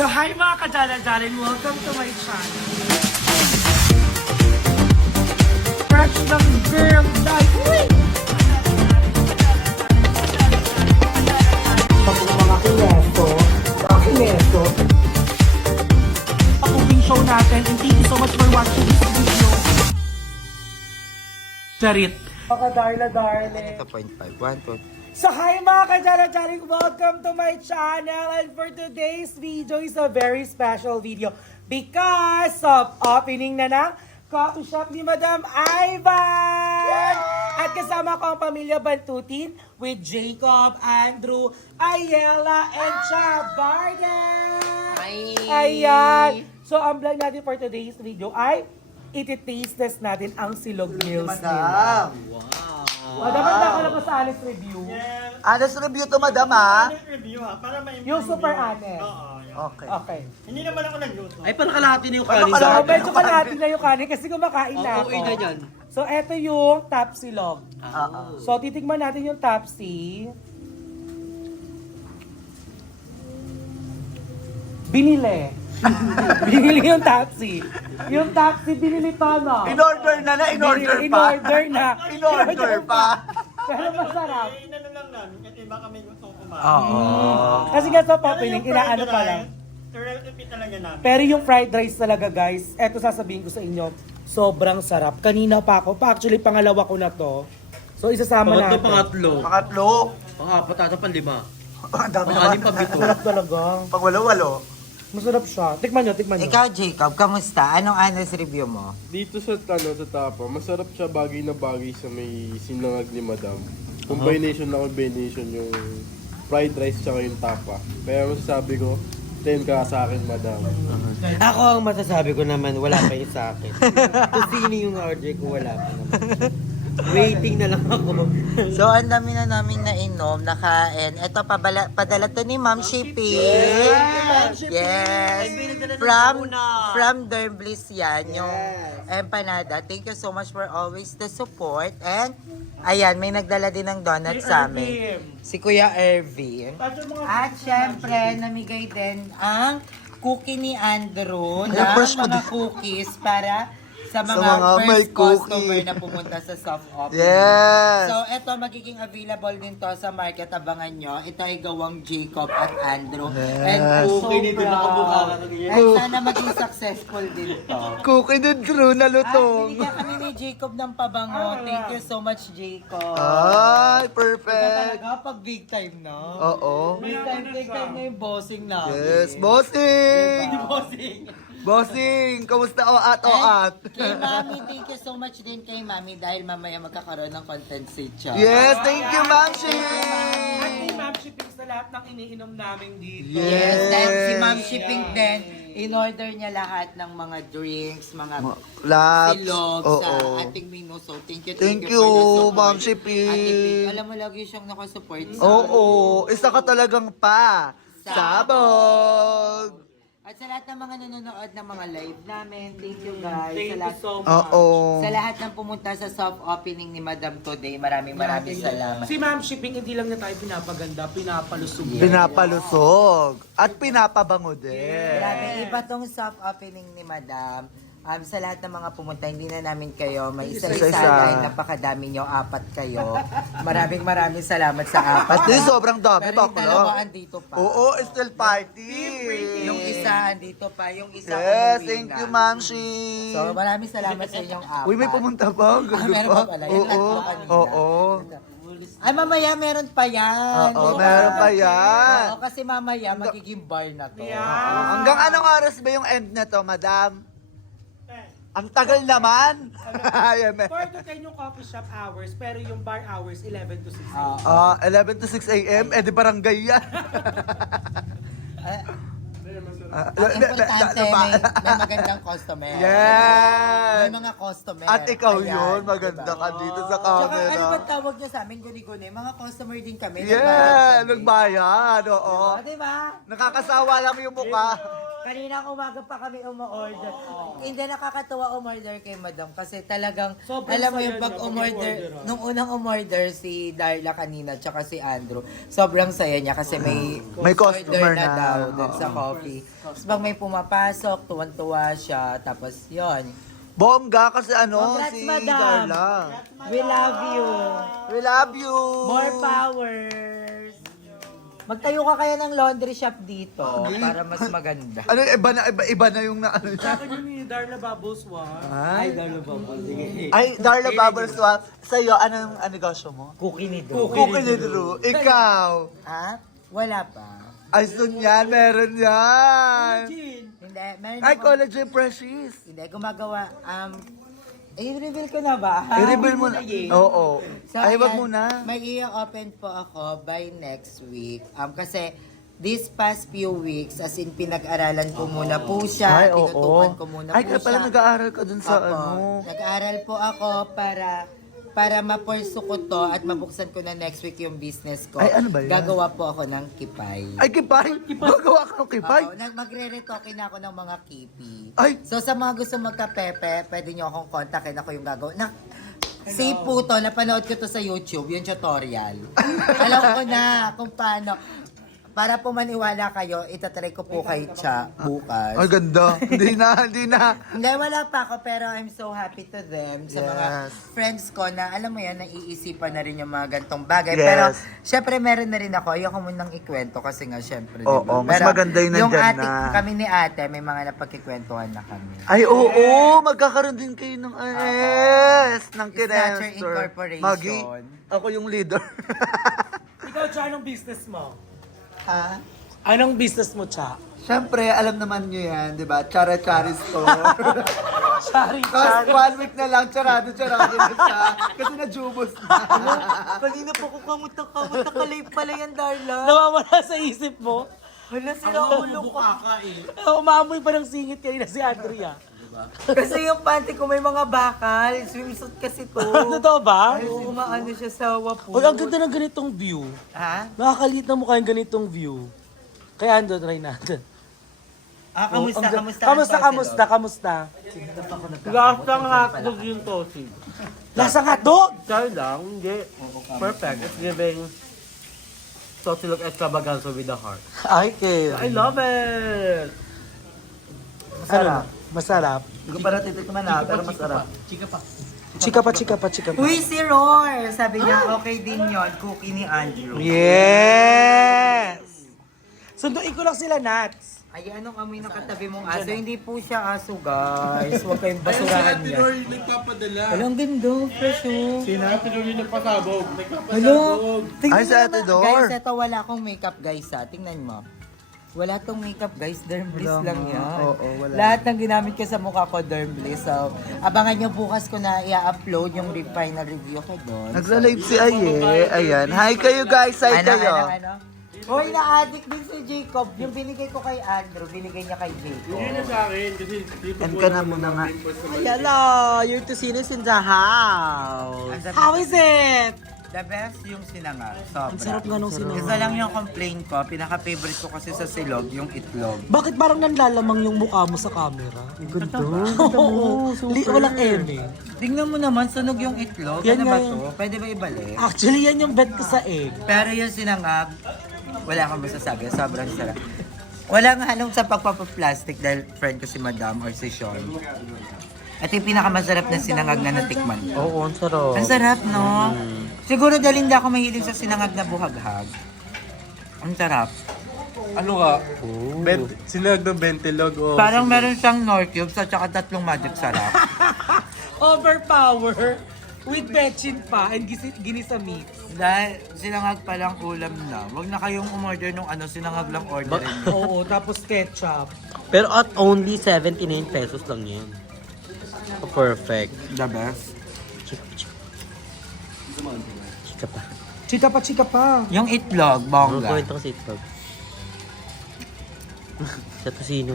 So hi mga kadala-dalan, welcome to my channel. Fresh ng girl life. Mga kineso. Cooking show natin and thank you so much for watching this video. Charit. Mga darling. 2.5. 1, 2. So hi mga kadala-daling, welcome to my channel, and for today's video is a very special video because of opening na ng coffee shop ni Madam Ivan! At kasama ko ang pamilya Bantutin with Jacob, Andrew, Ayela, and Chabarden! Ayan! So ang vlog natin for today's video ay iti-taste test natin ang silog meals nila. Dapat na ka pa sa honest review. Honest review to, madam, ha? Review ha, para ma-improve Yung super honest. Oo, yan. Okay. Okay. Hindi naman ako nagluto. Ay, parang kalahati na yung kanin kalahati. sa So, medyo kalahati na yung kanin kasi kumakain na ako. Okay na yan. So, eto yung tapsilog. Oo. So, titigman natin yung tapsi. Binili. Binili yung tapsi. Yung tapsi, binili to, no? In-order na. In-order na. In-order pa. Pero masarap. Eh, inano lang namin, kasi baka may gusto kumain. Oo. Kasi nga sa Pero opening, yung fried inaano pa lang. rice, recipe talaga namin. Pero yung fried rice talaga, guys, eto sasabihin ko sa inyo, sobrang sarap. Kanina pa ako, actually pangalawa ko na to. So isasama natin. Pangatlo. Pangatlo. Pang-apat ata, pang-lima. Ang dami Pang-anim, naman. pang-pito. Sarap talaga. Pag walo-walo. Masarap siya. Tikman nyo. Ikaw, Jacob, kamusta? Anong honest review mo? Dito sa sa Tapa, masarap siya bagay na bagay sa may sinangag ni Madam. Combination yung fried rice tsaka yung tapa. Kaya masasabi ko, 10 ka sa akin, Madam. Ako ang masasabi ko naman, wala pa yun sa akin. Kung sino yung order ko, wala pa naman. Waiting na lang ako. So, ang dami na namin nainom, nakain. Ito, padala to ni Ma'am Shipping. Yes. From Derbliss yan, yung empanada. Thank you so much for always the support. And, ayan, may nagdala din ng donut sa amin. Si Kuya Ervin. At syempre, namigay din ang cookie ni Andrew na mga cookies para sa mga may first customer cookie na pumunta sa soft opening. Yes! So, eto magiging available din to sa market. Abangan nyo. Ito ay gawang Jacob at Andrew. And Okay, dito nakabuka. And sana maging successful din to. Cookie din true na At lutong. binigyan kami ni Jacob ng pabango. Thank you so much, Jacob. Ay, Iba perfect. talaga pag big time na. Oo. Big time na yung bossing namin. Yes, bossing! Bossing. Bossing, kamusta o at? Kay Mami, thank you so much din kay Mami dahil mamaya magkakaroon ng content seat siya. Yes, thank you, Ma'am At Shi! kay Ma'am Shipping sa lahat ng iniinom namin dito. Yes, and si Ma'am Shipping din, in-order niya lahat ng mga drinks, mga Laps. silog Oo. sa ating menu. So, thank you Thank for you, the support. Ma'am Shipping. Ate Pink, alam mo lagi siyang nakasupport sa Oo, isa ka talagang pa. Sabog! At sa lahat ng mga nanonood ng mga live namin, thank you guys. Thank sa you lahat, so much. Oo. sa lahat ng pumunta sa soft opening ni Madam today, maraming salamat. Si Ma'am Shipping, hindi lang niya tayo pinapaganda, pinapalusog. Pinapalusog. At pinapabango din. Grabe, iba tong soft opening ni Madam. Sa lahat ng mga pumunta, hindi na namin kayo may isa-isa Isa-isa. dahil napakadami nyo, 4 kayo. Maraming salamat sa 4. At least sobrang dami Pero pa yung dalawa ko. andito pa. Oo, still party. Yung isa andito pa, yung isa Yes, umuwi thank na. you, Ma'am Shi. So maraming salamat sa inyong 4. Uy, may pumunta pa. Ganda meron pa pala. Yung Oo. tatlo kanina. Oo. Ay, mamaya meron pa yan. Oo, meron pa yan. Oo, kasi mamaya magiging bar na to. Hanggang anong oras ba yung end na to, madam? Ang tagal naman. Ayan, eh. 4 to 10 yung coffee shop hours, pero yung bar hours, 11 to 6. 11 to 6 a.m. Eh, di barangay yan. Ang importante, may magandang customer. Yes. May mga customer. At ikaw Ayan, yun, diba? maganda ka dito sa Tsaka ano camera. ba tawag niya sa amin, guni-guni? Mga customer din kami. Yeah, nagbayad, oo. Di ba? Nakakasawa lang yung mukha. Kaninang umaga pa kami umorder. Hindi nakakatuwa umorder kay Madam kasi talagang, Sobrang alam mo saya yung pag niya, umorder, pag-order, nung unang umorder si Darla kanina tsaka si Andrew, sobrang saya niya kasi May customer order na na. daw dun sa coffee. Tapos pag may pumapasok, tuwan-tuwa siya. Tapos yon. Bongga kasi Congrats, si Madam. Darla. We love you. We love you. More powers. Magtayo ka kaya ng laundry shop dito para mas maganda. Ano, iba na yung na ano. Sa akin yun ni Darla Bubbles One. Ay, Ano ba po? Sige. Darla Bubbles Swap. Sa'yo, anong negosyo mo? Cookie ni Drew. Cookie ni Drew. Ikaw. Ha? Wala pa. Ay, soon yan. Meron yan. Hindi, meron Ay, ako. Collagen Precious. Hindi, gumagawa. I-reveal ko na ba? I-reveal mo na. Oo. Ay, wag ayan, muna. May i-open po ako by next week. Kasi this past few weeks, as in pinag-aralan ko muna po siya. Ay, oo. Tinutukan ko muna Ay, po kaya pala siya. nag-aaral ka dun sa Opo. ano. Nag-aaral po ako para ma-pursue ko to at mabuksan ko na next week yung business ko. Ay, ano ba yan? Gagawa po ako ng kipay. Ay, kipay. Gagawa ka ng kipay. Oo, magre-retoke na ako ng mga kipi. Ay. So sa mga gusto magka-pepe, pwede nyo akong kontakin, ako yung gagawa. Safe po to, napanood ko to sa YouTube, yung tutorial. Alam ko na kung paano. Para po maniwala kayo, itatry ko po kay Cha bukas. Ay, ganda. Hindi na. Hindi, wala pa ako, pero I'm so happy to them. Sa mga Yes. friends ko na, alam mo yan, naiisipan na rin yung mga gantong bagay. Yes. Pero, syempre, meron na rin ako. Ayoko munang ikwento kasi nga, syempre, Oo, diba? mas Pero maganda yung nandyan ate, na. kami ni ate, may mga napagkikwentuhan na kami. Ay, oo. Magkakaroon din kayo ng ng Snatcher kinester. Incorporation. Magi, ako yung leader. Ikaw, Cha, anong business mo? Ha? Anong business mo, Cha? Siyempre, alam naman nyo yan, di ba? Chara-chari store. Chari, Tapos 1 week na lang, charado na siya. Kasi na-jubos na. Kanina po ko kamuta kalay pala yan, Darla. Nawawala sa isip mo. Hala, sila ulo ko. Umaamoy pa ng singit kanina si Andrea. Kasi yung panty ko may mga bakal. Swimsuit kasi to. Totoo ba? Ay, umaano siya sa wapo. Uy, ang ganda ng ganitong view. Ha? Nakakalit na mukha yung ganitong view. Kaya ando, try natin. Kamusta? Kamusta? Lasang hotdog yung toasted. Lasang hotdog! Sorry lang, hindi. Perfect. It's giving toasted look extravaganza with the heart. Ay, kay. I love it! Masarap. Masarap. Hindi ko pa natitikman na, pero masarap. Chika pa. Uy, si Roar! Sabi niya, okay din yon cookie ni Andrew. Yes! Sunduin ko lang sila, Nats. Ay, anong amoy ng katabi mong aso? Hindi po siya aso, guys. Huwag kayong basurahan niya. nagpapadala. Alam, ganda. Fresh, oh. Sinabi ko rin nagpasabog. Hello? Ay, sa Ate Dor. Guys, ito wala akong makeup, guys, ha. Tingnan mo. Wala tong makeup, guys. Derm Bliss Wala lang nga. yan. Oo, wala. Lahat ng ginamit ko sa mukha ko, Derm Bliss. So, abangan nyo bukas ko na i-upload yung final review ko doon. Nagla-live si Aye. Ayan. Hi kayo guys. Hi kayo. Ano? Hoy, na-addict din si Jacob. Yung binigay ko kay Andrew, binigay niya kay Jacob. Yun na sa akin kasi End ka na muna nga. Hello! Your Tocino's in the house! How is it? The best yung sinangag. Sobra. Ang sarap nga nung sinangag. Isa lang yung complaint ko. Pinaka-favorite ko kasi sa silog, yung itlog. Bakit parang nanlalamang yung mukha mo sa camera? Oo, walang eme. Tingnan mo naman, sunog yung itlog. Yan Ano ba nga to? Pwede ba ibalik? Actually, yan yung bet ko sa egg. Pero yung sinangag, wala akong masasabi. Sobrang sarap. Wala nga halong sa pagpapaplastic dahil friend ko si Madam or si Sean. At yung pinakamasarap na sinangag na natikman ko. Oo, ang sarap. Ang sarap, no? Siguro dahil hindi ako mahilig sa sinangag na buhaghag. Ang sarap. Ano ka? Sinag ng bentilog o... Parang meron siyang Nor Cubes at saka 3 magic sarap. Overpower with bechin pa and ginisa meat. Dahil sinangag pa lang ulam na. Huwag na kayong umorder nung sinangag lang orderin nyo. Oo, tapos ketchup. Pero at only 79 pesos lang yun. Perfect. The best. Chika pa. Chika pa. Yung itlog, Ano bongga. kwento ka sa itlog? Sa Tocino.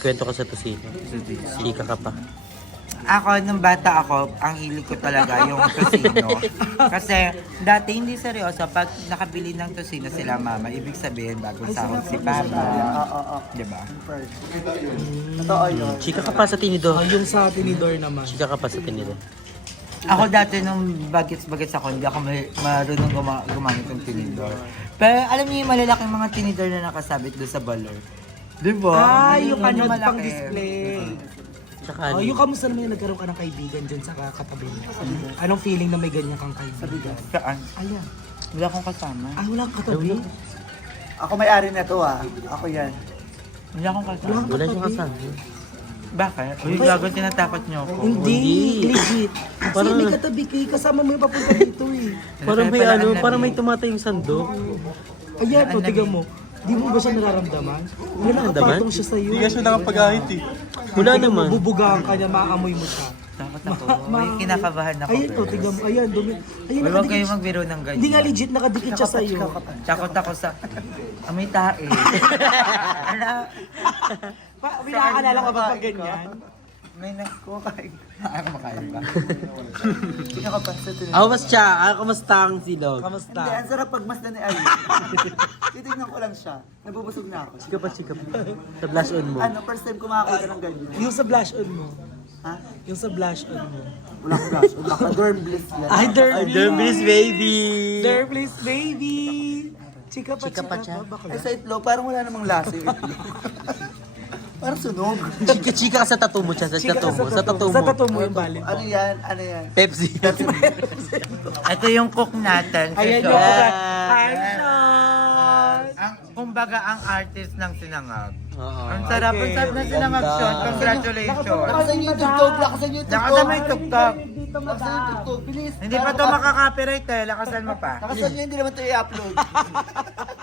Kwento ka sa Tocino. Chika ka pa. Ako, nung bata ako, ang hilig ko talaga yung tosino. Kasi dati hindi seryoso, pag nakabili ng tosino sila mama, ibig sabihin bagong sahod si papa. Diba? Totoo yun. Chika ka pa sa tinidor. Yung sa tinidor naman. Chika ka pa sa tinidor. Ako dati nung bagets-bagets ako, hindi ako marunong gumamit ng tinidor. Pero alam niyo yung malalaking mga tinidor na nakasabit doon sa balor. Diba? Yung ano, malaki. pang display. Tsaka Yung kamusta naman yung nagkaroon ka ng kaibigan dyan sa katabi niya? Anong feeling na may ganyan kang kaibigan? Saan? Ayan. Wala akong kasama. Wala kang katabi? Ako may-ari na to Ako yan. Wala akong kasama. wala siyang kasama. Bakit? Uy, gago, tinatakot niyo ako. Hindi, legit. Parang Parang- may katabi kayo, kasama mo yung papunta dito eh. Parang may Kaya pala ano, ang parang may lamig. tumatay yung sandok. Ayan, tiga mo. Di mo ba siya nararamdaman? Wala Nararamdaman? nakapatong siya sa'yo. Hindi ka siya nakapag-ahit eh. Wala naman. Bubugahan ka niya, maamoy mo siya. Takot ako. Uy, kinakabahan ako. Ayan to, girls. tiga mo. Ayan, dumi. Ayan, Uy, huwag nakadikit kayo siya. magbiro ng ganyan. Hindi nga legit, nakadikit siya sa'yo. Takot ako sa... Amoy tae. Ala, Pinakaalala ka ba pag ganyan? may kumakain. Ako makain ba? Chika ka pa sa tinidor. Ako mas siya, ako mas tang silog. Kamusta? Hindi, ang sarap pagmasdan ni Ali. Titignan ko lang siya. Nabubusog na ako. Chika pa. Sa blush on mo. Ano, first time kumakain ng ganyan. Yung sa blush on mo. Ha? Yung sa blush on mo. Wala ko gosh. Wala ka. Dorm bliss yan. Ay, Dermis baby! There, please, baby! Chika pa, Chika pa siya. Bakla. Ay, sa itlog, parang wala namang lasa yung itlog. Parang sunog. Chika ka sa tattoo mo siya, sa tattoo mo. Sa tattoo Sa mo. tattoo mo yung balin. Ano yan? Ano yan? Pepsi. Ito yung cook natin. Ayan Ito. yung Ah. Hi, Sean! Kumbaga ang artist ng sinangag. Oo. Ang sarap. Ang sarap ng sinangag, Sean. Congratulations. Lakasan niyo yung tugtog. Lakasan niyo yung tugtog. Lakasan mo yung tugtog. Lakasan niyo yung tugtog. Bilis. Hindi pa to makaka-copyright eh. Lakasan mo pa. Lakasan niyo, hindi naman ito i-upload.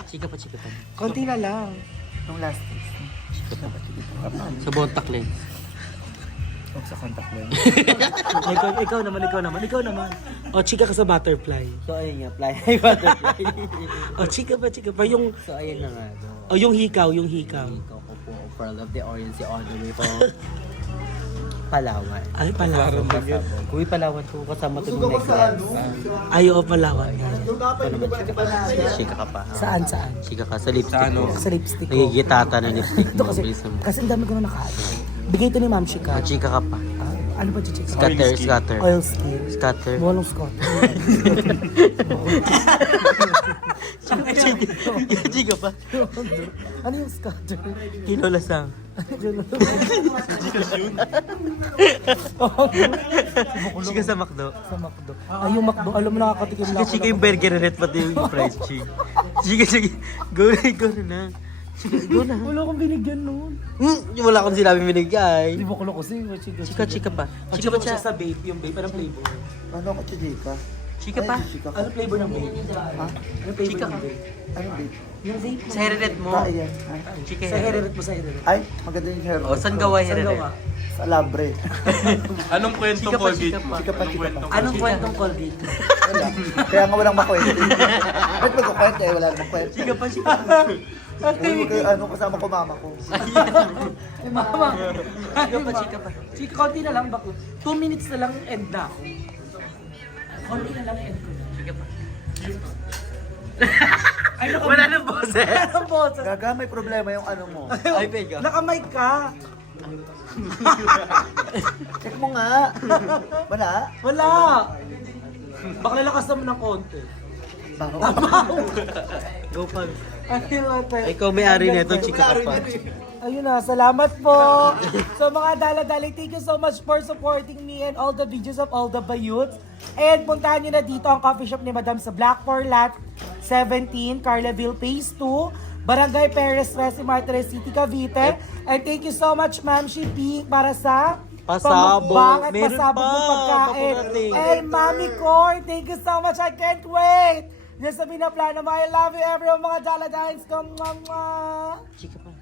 Chika pa. Konti na lang. Yung last. Sa bontak lens. Huwag sa contact lens. ikaw naman. O, chika ka sa butterfly. So ayun nga, fly butterfly. O, chika pa. Yung, So ayun na nga. o, yung hikaw. Ikaw ko po, Pearl of the Orient, si on the way from Palawan. Ay, Palawan. Uy, Palawan ko kasama to Sugo nung ko next sa ano. Ay, oo, Palawan. Dugapan niyo ba natin? Chika ka pa. Saan? Chika ka sa lipstick mo. Sa lipstick ko. Nagigitata ng lipstick Ito mo. kasi, Bilis mo. kasi ang dami ko na nakaano. Bigay ito ni Ma'am Chika. Chika ka pa. Ano ba chika? Scatter. Oil skin. Scatter. Walang scott. Chika pa. Ano yung scatter? Kinolasang. Chika sa McDo. Sa McDo. Ay, yung McDo. Alam mo, nakakatikim na ako. Chika yung burger na red pati yung fries chick. Chika. Go na. Chika, go na. Wala akong binigyan noon. Wala akong sinabi binigay. Di ba ko kasi? Chika pa. Chika pa siya sa vape. Yung vape. Anong flavor? Ano ko chika? Chika pa. Ano flavor ng vape? Ha? Ano flavor Chika ng ka. vape? Ano babe? Yung vape. Sa heriret mo. Ayan. Chika Sa heriret mo, sa heriret. Ay, maganda yung hair. O, saan gawa Saan heriret? gawa? Sa labre. Anong kwentong Chika pa, Colgate chika mo? pa. Chika pa, chika pa. Anong kwentong Colgate? Wala. Kaya nga walang makwento. Ba't magkukwento eh? Wala namang kwento. Chika pa. Uy, kayo, ano, kasama ko mama ko. Ay, mama. Chika pa. Chika, konti na lang. 2 minutes na lang, end na ako. Konti na lang, end ko na. Chika pa. Ay, Wala nang boses. Anong boses? Gaga, may problema yung ano mo. Ay, pega. Naka-mic ka. Check mo nga. Wala? Wala. Baka lalakas naman ng konti. Baho. Go pa. Ay, wala. Ikaw may-ari na itong chika ka pa. Ayun na, salamat po. So mga dala-dali, thank you so much for supporting me and all the videos of all the bayuts. And puntahan nyo na dito ang coffee shop ni Madam sa Blackmore Lot 17, Carlaville Phase 2, Barangay Perez, Resi Martires City, Cavite. And thank you so much, Ma'am Shipping, para sa Pasabog. pamukbang at Meron pasabog pa, ng pagkain. paparating. And Mami Corn, thank you so much. I can't wait. Yan sa binaplano mo. I love you everyone, mga dala-dines ko. Mwah! Chika pa.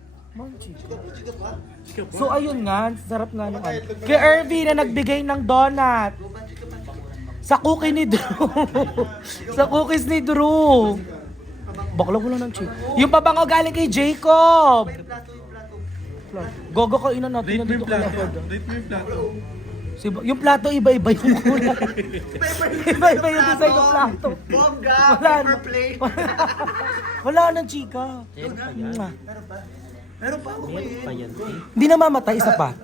So ayun nga, sarap nga nung ano. Kay Irvie na nagbigay ng donut. Sa cookie ni Drew. Sa cookies ni Drew. Bakla wala ng chick. Yung pabango galing kay Jacob. Gogo ka ina natin nandito ka na. Rate mo yung plato. Yung plato, iba-iba yung kulay. Iba-iba yung design ng plato. Bongga, Wala paper na. plate. Wala nang chika. Meron pa ako eh. Pa yan. Hindi na mamatay, isa pa.